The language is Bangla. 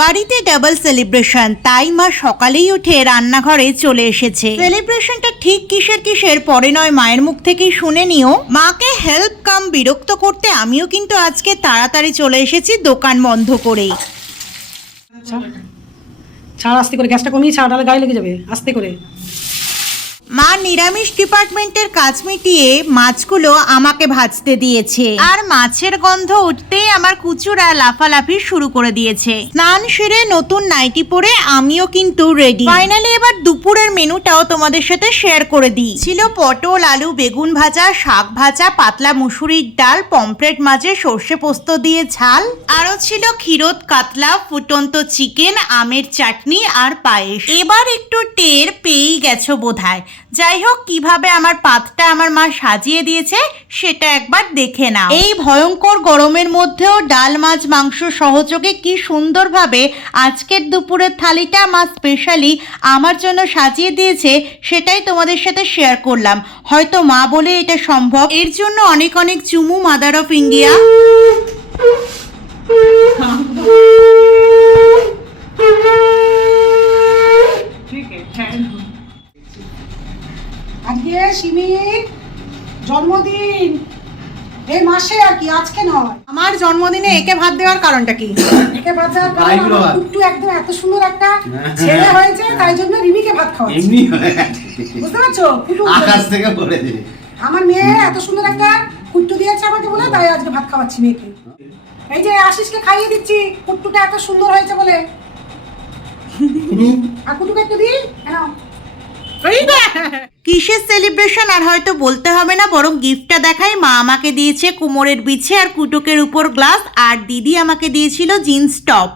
বাড়িতে ডাবল সেলিব্রেশন তাই মা সকালেই উঠে রান্নাঘরে চলে এসেছে। সেলিব্রেশনটা ঠিক কিসের কিসের পরে নয়, মায়ের মুখ থেকেই শুনে নিও। মাকে হেল্প কাম বিরক্ত করতে আমিও কিন্তু আজকে তাড়াতাড়ি চলে এসেছি দোকান বন্ধ করে আচ্ছা। ছাড় আস্তে করে, গ্যাসটা কমিয়ে ছাড় তাহলে গায়ে লেগে যাবে। আস্তে করে। মা নিরামিষ ডিপার্টমেন্টের কাজ মিটিয়ে মাছগুলো আমাকে ভাজতে দিয়েছে। আর মাছের গন্ধ উঠতেই আমার কুচুরা লাফালাফি শুরু করে দিয়েছে। স্নান সেরে নতুন নাইটি পরে আমিও কিন্তু রেডি ফাইনালি এবার দুপুরের মেনুটাও তোমাদের সাথে শেয়ার করে দিই। ছিল পটল, আলু, বেগুন ভাজা, শাক ভাজা, পাতলা মুসুরির ডাল, পমফ্রেট মাঝে সর্ষে পোস্ত দিয়ে ঝাল। আরও ছিল ক্ষীরত কাতলা, ফুটন্ত চিকেন, আমের চাটনি আর পায়েস। এবার একটু টের পেয়েই গেছো বোধহয়। যাই হোক কীভাবে আমার পাতটা আমার মা সাজিয়ে দিয়েছে, সেটা একবার দেখে নাও। এই ভয়ঙ্কর গরমের মধ্যেও ডাল, মাছ, মাংস সহযোগে কি সুন্দরভাবে আজকের দুপুরের থালিটা মা স্পেশালি আমার জন্য সাজিয়ে দিয়েছে, সেটাই তোমাদের সাথে শেয়ার করলাম। হয়তো মা বলে এটা সম্ভব। এর জন্য অনেক অনেক চুমু মাদার অফ ইন্ডিয়া আজকে সিমির জন্মদিন। এই মাসে আর কি আজকে নয়। আমার জন্মদিনে একে ভাত দেওয়ার কারণটা কি? একে ভাত দেওয়ার কারণে আমার কুট্টু একদম এত সুন্দর একটা ছেলে হয়েছে তাই জন্য রিমিকে ভাত খাওয়াচ্ছি। এমনি বুঝতে পারছ? আকাশ থেকে পড়ে দিবে আমার মেয়ে এত সুন্দর একটা কুট্টু দিয়েছে আমাকে বলে তাই আজকে ভাত খাওয়াচ্ছি মেয়েকে। এই যে আশিসকে খাইয়ে দিচ্ছি কুট্টুটা এত সুন্দর হয়েছে বলে। আর কুটুকে একটু দিই? হ্যাঁ। কিসের সেলিব্রেশন আর হয়তো বলতে হবে না, বরং গিফটটা দেখাই। মা আমাকে দিয়েছে কোমরের বিছে আর কুটুকের উপর গ্লাস আর দিদি আমাকে দিয়েছিল জিন্স টপ